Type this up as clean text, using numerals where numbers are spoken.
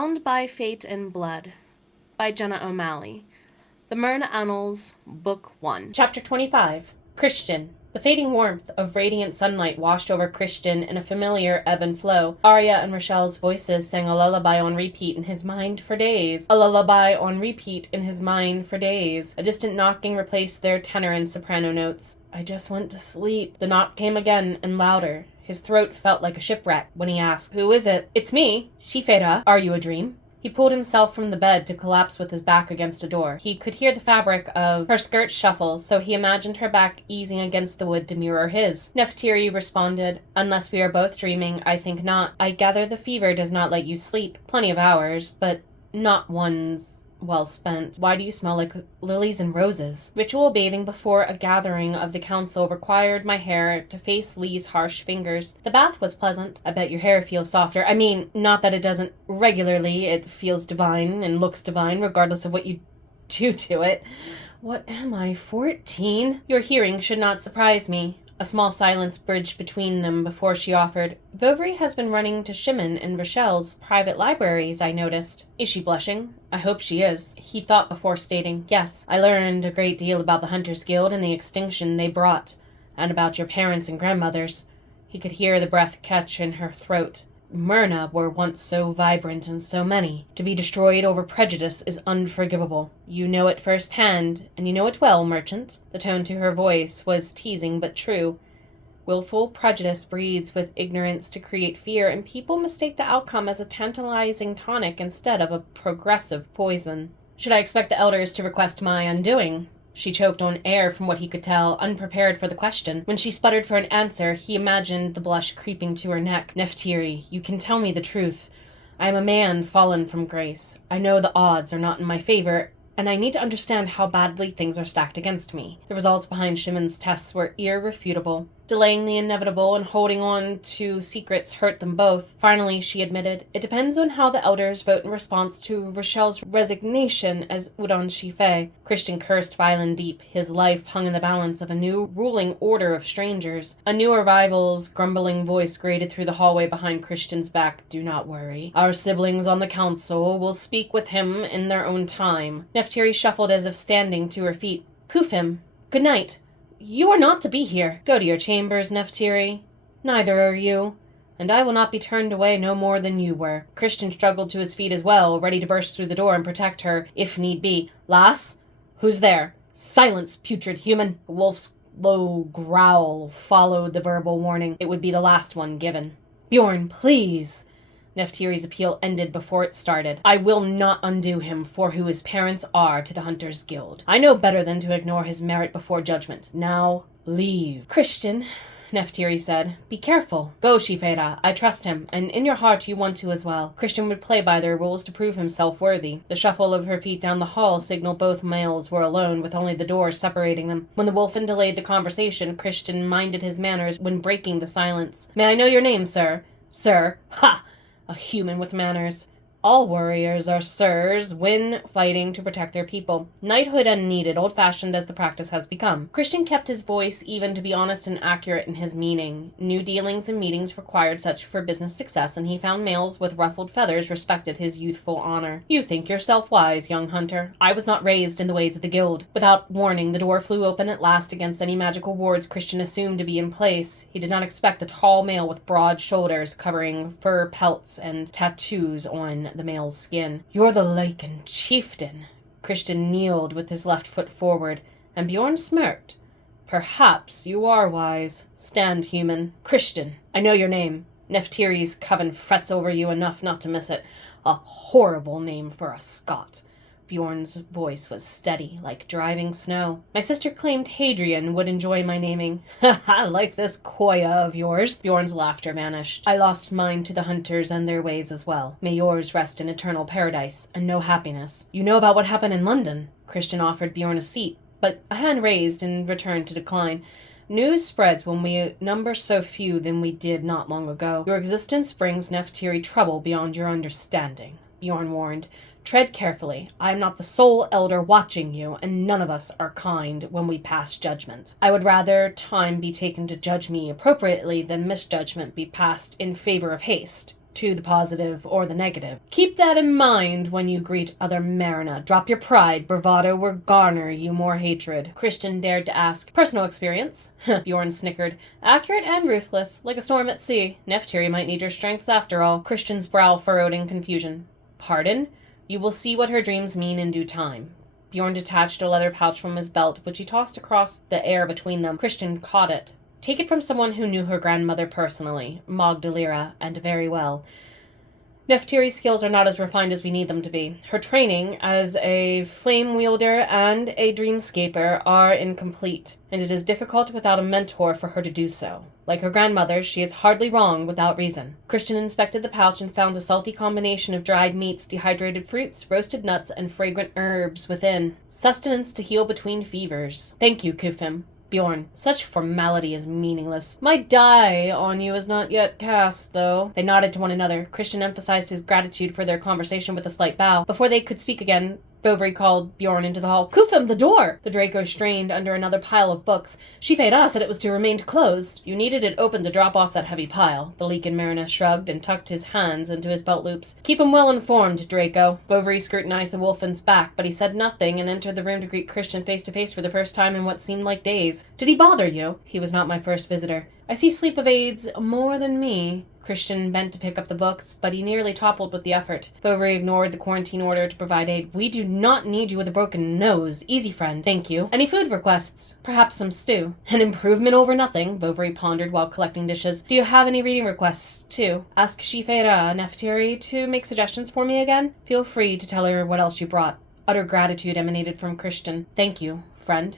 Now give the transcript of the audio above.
Bound by Fate and Blood by Jenna O'Malley. The Merna Annals, Book 1. Chapter 25. Christian. The fading warmth of radiant sunlight washed over Christian in a familiar ebb and flow. Arya and Rochelle's voices sang a lullaby on repeat in his mind for days. A lullaby on repeat in his mind for days. A distant knocking replaced their tenor and soprano notes. I just went to sleep. The knock came again and louder. His throat felt like a shipwreck when he asked, "Who is it?" "It's me, Shifera. Are you a dream?" He pulled himself from the bed to collapse with his back against a door. He could hear the fabric of her skirt shuffle, so he imagined her back easing against the wood to mirror his. Nephtyri responded, "Unless we are both dreaming, I think not. I gather the fever does not let you sleep. Plenty of hours, but not ones well spent. Why do you smell like lilies and roses?" Ritual bathing before a gathering of the council required my hair to face Lee's harsh fingers. The bath was pleasant. I bet your hair feels softer. I mean, not that it doesn't regularly. It feels divine and looks divine regardless of what you do to it. What am I, 14? Your hearing should not surprise me. A small silence bridged between them before she offered, "Vovry has been running to Shimon and Rochelle's private libraries, I noticed." Is she blushing? I hope she is. He thought before stating, "Yes, I learned a great deal about the Hunters Guild and the extinction they brought, and about your parents and grandmothers." He could hear the breath catch in her throat. Merna were once so vibrant and so many. To be destroyed over prejudice is unforgivable. You know it firsthand, and you know it well, merchant. The tone to her voice was teasing but true. Willful prejudice breeds with ignorance to create fear, and people mistake the outcome as a tantalizing tonic instead of a progressive poison. Should I expect the elders to request my undoing? She choked on air from what he could tell, unprepared for the question. When she sputtered for an answer, he imagined the blush creeping to her neck. "Nephtyri, you can tell me the truth. I am a man fallen from grace. I know the odds are not in my favor, and I need to understand how badly things are stacked against me." The results behind Shimon's tests were irrefutable. Delaying the inevitable and holding on to secrets hurt them both. Finally, she admitted, "It depends on how the elders vote in response to Rochelle's resignation as Udon Shife." Christian cursed Violin deep. His life hung in the balance of a new ruling order of strangers. A new arrival's grumbling voice grated through the hallway behind Christian's back. "Do not worry. Our siblings on the council will speak with him in their own time." Nephtyri shuffled as if standing to her feet. "Kufim, good night. You are not to be here. Go to your chambers, Nephtyri. Neither are you. And I will not be turned away no more than you were." Christian struggled to his feet as well, ready to burst through the door and protect her, if need be. "Lass? Who's there?" "Silence, putrid human." A wolf's low growl followed the verbal warning. It would be the last one given. "Bjorn, please." Nephtyri's appeal ended before it started. "I will not undo him for who his parents are to the Hunters Guild. I know better than to ignore his merit before judgment. Now, leave." "Christian," Nephtyri said, "be careful." "Go, Shifera. I trust him, and in your heart you want to as well." Christian would play by their rules to prove himself worthy. The shuffle of her feet down the hall signaled both males were alone, with only the door separating them. When the wolfen delayed the conversation, Christian minded his manners when breaking the silence. "May I know your name, sir?" "Sir? Ha! A human with manners. All warriors are sirs when fighting to protect their people. Knighthood unneeded, old-fashioned as the practice has become." Christian kept his voice even to be honest and accurate in his meaning. New dealings and meetings required such for business success, and he found males with ruffled feathers respected his youthful honor. "You think yourself wise, young hunter. I was not raised in the ways of the guild." Without warning, the door flew open at last against any magical wards Christian assumed to be in place. He did not expect a tall male with broad shoulders covering fur pelts and tattoos on the male's skin. "You're the Lycan chieftain." Christian kneeled with his left foot forward, and Bjorn smirked. "Perhaps you are wise. Stand, human." "Christian, I know your name. Nephtyri's coven frets over you enough not to miss it. A horrible name for a Scot." Bjorn's voice was steady, like driving snow. "My sister claimed Hadrian would enjoy my naming." "I like this Koya of yours." Bjorn's laughter vanished. "I lost mine to the hunters and their ways as well. May yours rest in eternal paradise, and no happiness." "You know about what happened in London?" Christian offered Bjorn a seat, but a hand raised in return to decline. "News spreads when we number so few than we did not long ago. Your existence brings Nephtyri trouble beyond your understanding," Bjorn warned. "Tread carefully. I am not the sole elder watching you, and none of us are kind when we pass judgment. I would rather time be taken to judge me appropriately than misjudgment be passed in favor of haste." to the positive or the negative. Keep that in mind when you greet other Merna. Drop your pride. Bravado will garner you more hatred. Christian dared to ask. Personal experience? Bjorn snickered. Accurate and ruthless, like a storm at sea. Nephtyri might need your strengths after all. Christian's brow furrowed in confusion. Pardon? You will see what her dreams mean in due time. Bjorn detached a leather pouch from his belt, which he tossed across the air between them. Christian caught it. Take it from someone who knew her grandmother personally, Magdalira, and very well. Nephtyri's skills are not as refined as we need them to be. Her training as a flame wielder and a dreamscaper are incomplete, and it is difficult without a mentor for her to do so. Like her grandmother, she is hardly wrong without reason. Christian inspected the pouch and found a salty combination of dried meats, dehydrated fruits, roasted nuts, and fragrant herbs within. Sustenance to heal between fevers. Thank you, Kufim. Bjorn, such formality is meaningless. My die on you is not yet cast, though. They nodded to one another. Christian emphasized his gratitude for their conversation with a slight bow. Before they could speak again, Bovary called Bjorn into the hall. Kufim, the door! The Draco strained under another pile of books. She said it was to remain closed. You needed it open to drop off that heavy pile. The leek in Merna shrugged and tucked his hands into his belt loops. Keep him well informed, Draco. Bovary scrutinized the wolfman's back, but he said nothing and entered the room to greet Christian face to face for the first time in what seemed like days. Did he bother you? He was not my first visitor. I see sleep evades more than me. Christian bent to pick up the books, but he nearly toppled with the effort. Bovary ignored the quarantine order to provide aid. We do not need you with a broken nose. Easy, friend. Thank you. Any food requests? Perhaps some stew. An improvement over nothing, Bovary pondered while collecting dishes. Do you have any reading requests, too? Ask Shifera Nephtyri to make suggestions for me again? Feel free to tell her what else you brought. Utter gratitude emanated from Christian. Thank you, friend.